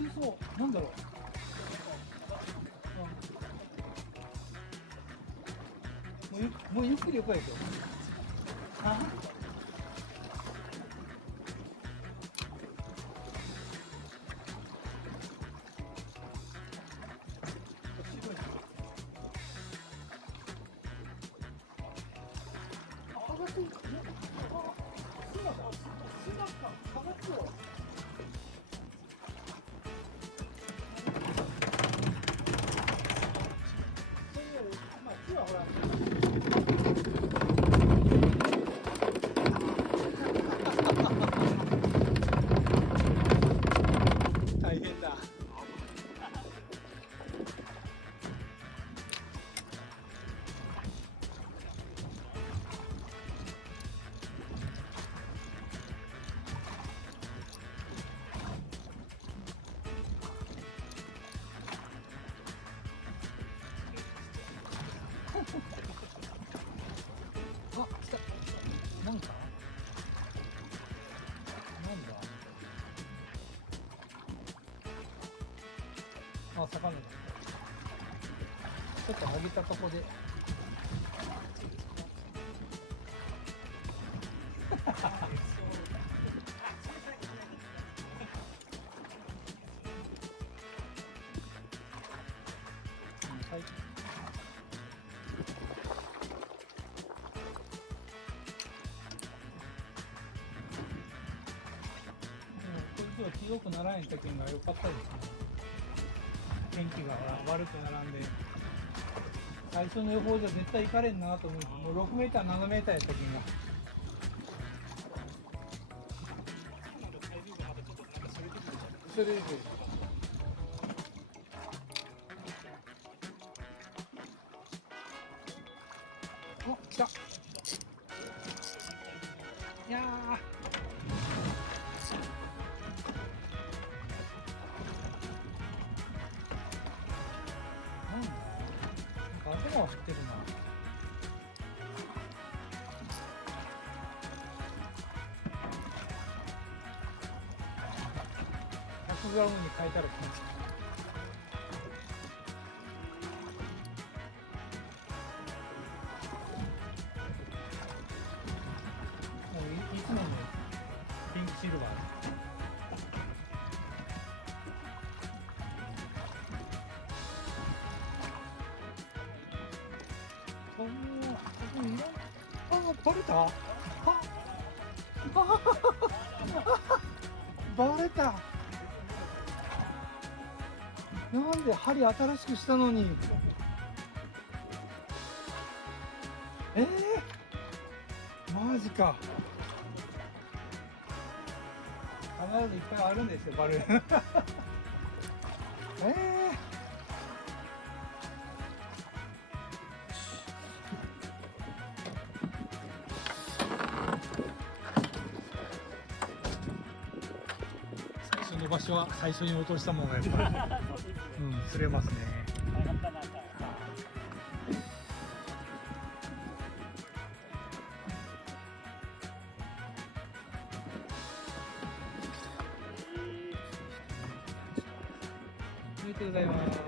しそう。なんだろう。もうゆっくり横へ行くよ。あ大変だ。あ、来た。なんかなんだ。あ、魚だ。ちょっと上げたとこで。はい。こいつは強くならん時が良かったですね。天気が悪く並んで、最初の予報じゃ絶対行かれんなと思う。もう6メーター、7メーターやった時が。それで。お、来た。いやー。なんだ。なんか頭は振ってるな。100グラムに変えたら気持ちいい。いつものピンクシルバー。おお、ここにいろんな。あ、バレた。バレた。なんで針新しくしたのに。マジか。必ずいっぱいあるんですよ、バルーン。最初の場所は最初に落としたものがやっぱり、うん、釣れますね。ありがとうございます。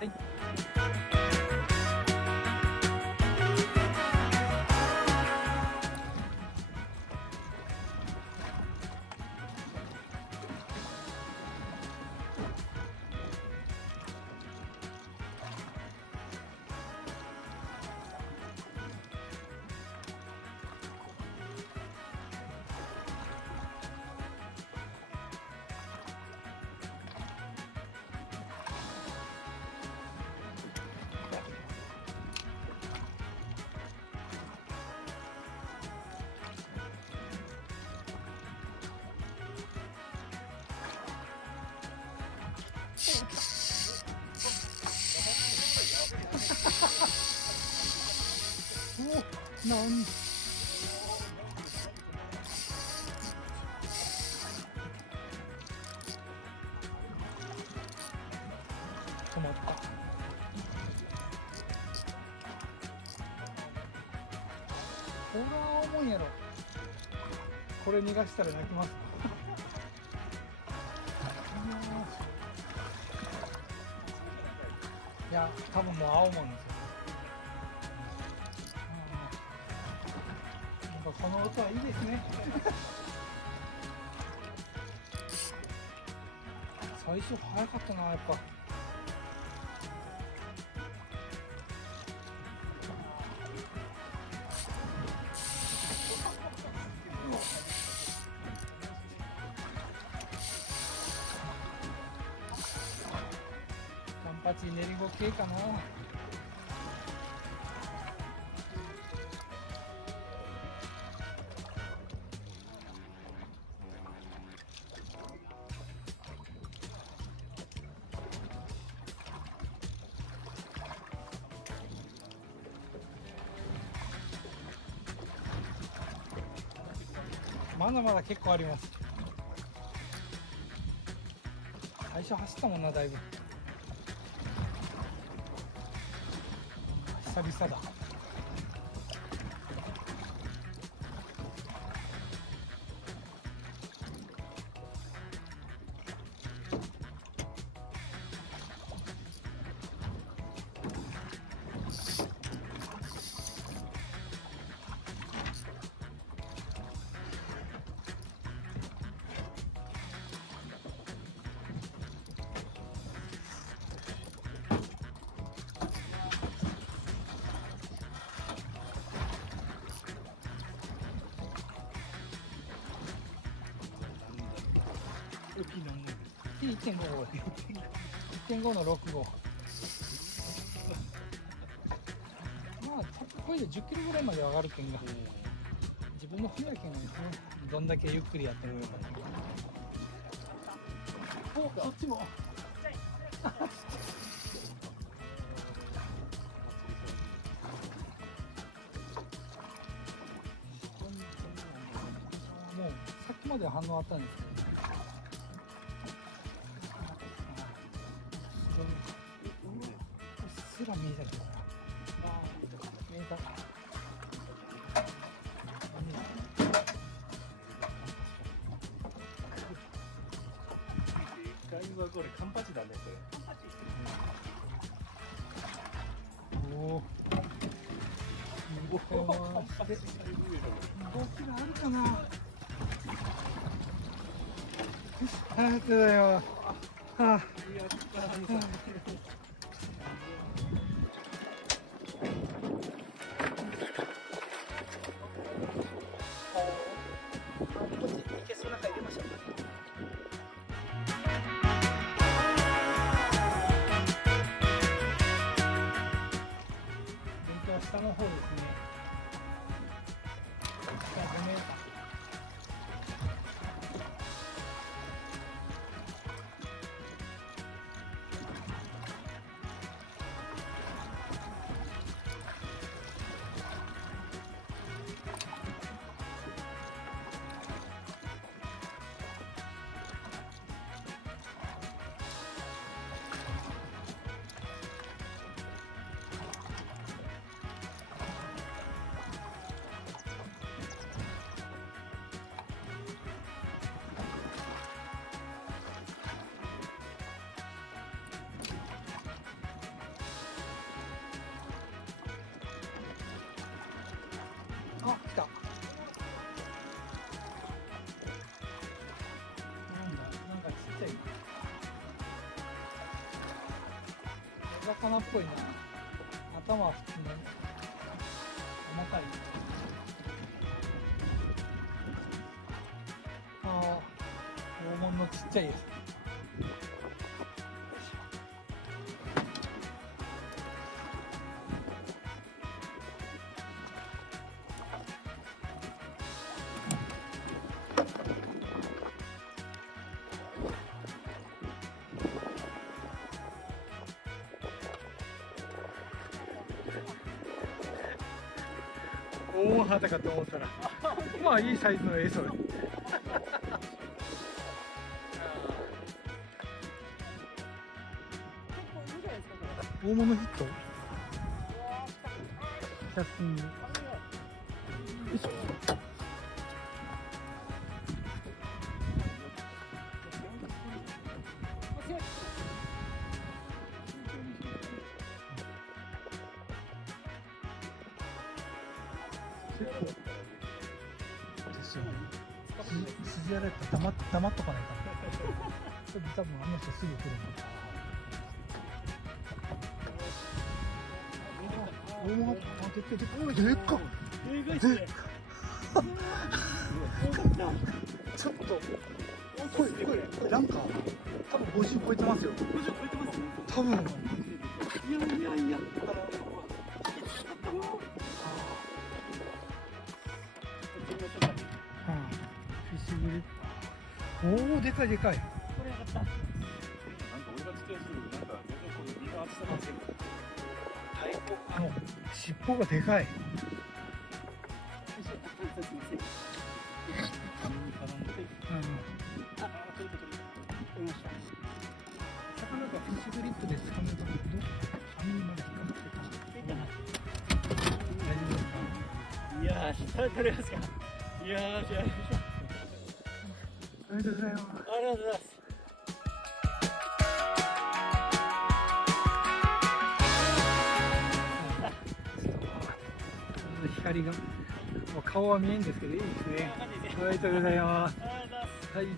はい。お、なん。止まった。これは重いんやろ。これ逃がしたら泣きます。いや、多分もう青もんですよ。なんかこの音はいいですね。最初早かったな、やっぱ。カンパチ練り子系かな。まだまだ結構あります。最初走ったもんな、だいぶ。久々だ。1.5 号1.5 の6号。まあこれで10キロぐらいまで上がるけんが、自分の速いけんがですね、どんだけゆっくりやってもよかった。お、そっちも。もうさっきまで反応あったんですけど、うっすら見えたけどな。見えた。だいぶこれカンパチだね、これ。おお。動きがあるかな。早くだよ。はあ。やったー。こっちいけそうな回入れましょう。勉強は下の方ですね。下5メーター。あ、来た。なんかちっちゃい。お魚っぽいな。頭は普通に重たい。ああ、大物のちっちゃいやつ。大物旗かと思ったら、まあいいサイズのエソ。大物ヒット。写真。よいしょ。ですよね。筋やられたら黙っとかないから。多分あの人すぐ来るんだ。おお、でっか。ちょっとこれなんか多分50超えてますよ。多分。いや。フィッシュグリップ。おお、でかい。これやかった。なんか俺が付き合いするなんかこの身が厚さが全部。尻尾がでかい。魚がフィッシュグリップで掴めたけど、網にまで引っかかってた。大丈夫ですか？いやー、下取れますか。いやー、じゃあ。おめでとうございます。ありがとうございます。光が、もう顔は見えんですけどいいですね。おめでとうございます。はい。ブ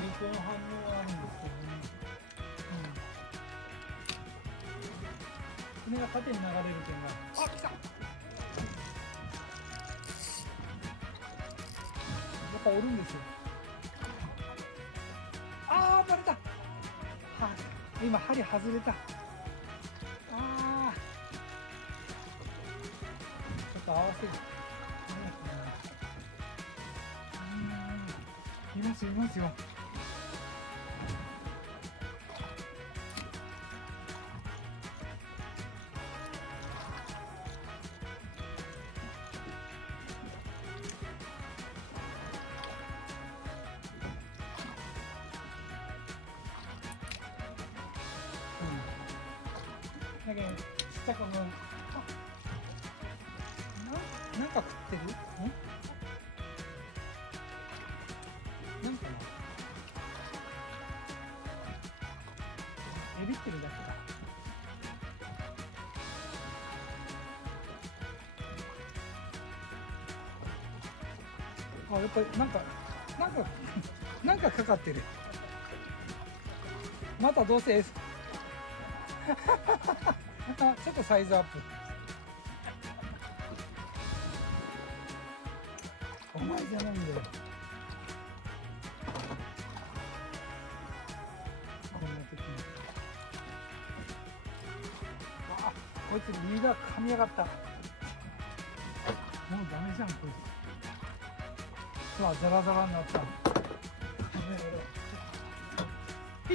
リコの反応はあるんですけどね。船が縦に流れる点が。あ、来た。やっぱおるんですよ。ああ、バレた。は今針外れた。ああ。ちょっと合わせる。いますよ。だけどちっちゃくもなんか食ってる？なんかな？エビってるだけだ。あ、やっぱりなんかかかってる。またどうせちょっとサイズアップ。お前じゃないんだよ。こんな時に。あ、こいつ身が噛みやがった。もうダメじゃんこいつ。ザラザラになった。はい。